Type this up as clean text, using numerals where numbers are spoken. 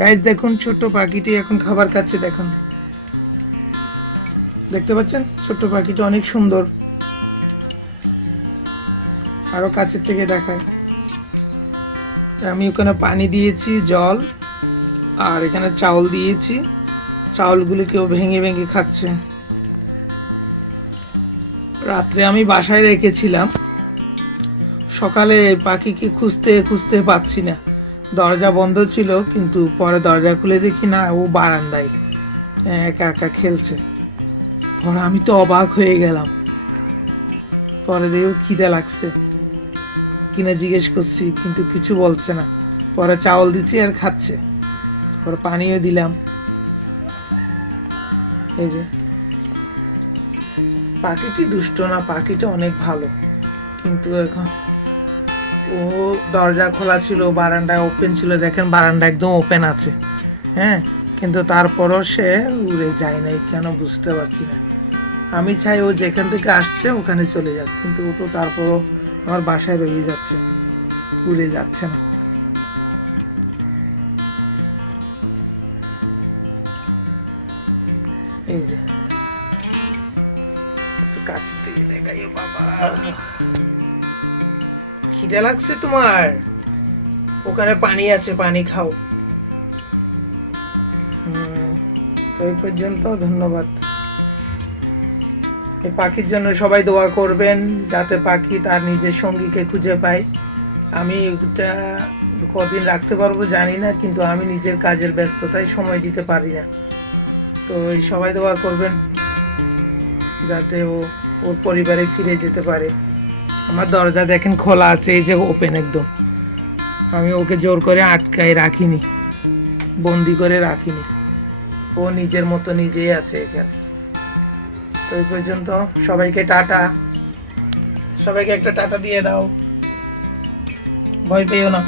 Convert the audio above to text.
Guys দেখুন ছোট্ট পাখিটি এখন খাবার খাচ্ছে। দেখুন, দেখতে পাচ্ছেন ছোট্ট পাখিটা অনেক সুন্দর। আরো কাছের থেকে দেখায়। আমি ওখানে পানি দিয়েছি, জল, আর এখানে চাউল দিয়েছি। চাউলগুলোকেও ভেঙে ভেঙে খাচ্ছে। রাত্রে আমি বাসায় রেখেছিলাম। সকালে পাখিকে খুঁজতে খুঁজতে পাচ্ছি না। দরজা বন্ধ ছিল, কিন্তু পরে দরজা খুলে দেখি না, ও বারান্দায় একা একা খেলছে। পরে আমি তো অবাক হয়ে গেলাম। পরে দেখি খিদে লাগছে কিনা জিজ্ঞেস করছি, কিন্তু কিছু বলছে না। পরে চাউল দিচ্ছি আর খাচ্ছে। পরে পানিও দিলাম। এই যে পাখিটি দুষ্ট না, পাখিটা অনেক ভালো। কিন্তু এখন ও, দরজা খোলা ছিল, বারান্দা ওপেন ছিল, দেখেন বারান্দা একদম ওপেন আছে। হ্যাঁ, কিন্তু তারপরও সে উড়ে যায় নাই কেন বুঝতে পারছি না। আমি চাই ও যেখান থেকে আসছে ওখানে চলে যাক, কিন্তু ও তো তারপরও আমার বাসায় রয়ে যাচ্ছে, উড়ে যাচ্ছে না। এই যে একটু কাছের থেকে দেখাই। বাবা, খিদে লাগছে তোমার? ওখানে পানি আছে, পানি খাও। তো এই পর্যন্ত, ধন্যবাদ। এই পাখির জন্য সবাই দোয়া করবেন, যাতে পাখি তার নিজের সঙ্গীকে খুঁজে পায়। আমি এটা কদিন রাখতে পারবো জানি না, কিন্তু আমি নিজের কাজের ব্যস্ততায় সময় দিতে পারি না। তো এই সবাই দোয়া করবেন যাতে ও ওর পরিবারে ফিরে যেতে পারে। আমার দরজা দেখেন খোলা আছে, এই যে ওপেন একদম। আমি ওকে জোর করে আটকায় রাখিনি, বন্দি করে রাখিনি। ও নিজের মতো নিজেই আছে এখানে। তো এই পর্যন্ত, সবাইকে টাটা। সবাইকে একটা টাটা দিয়ে দাও, ভয় পেও না।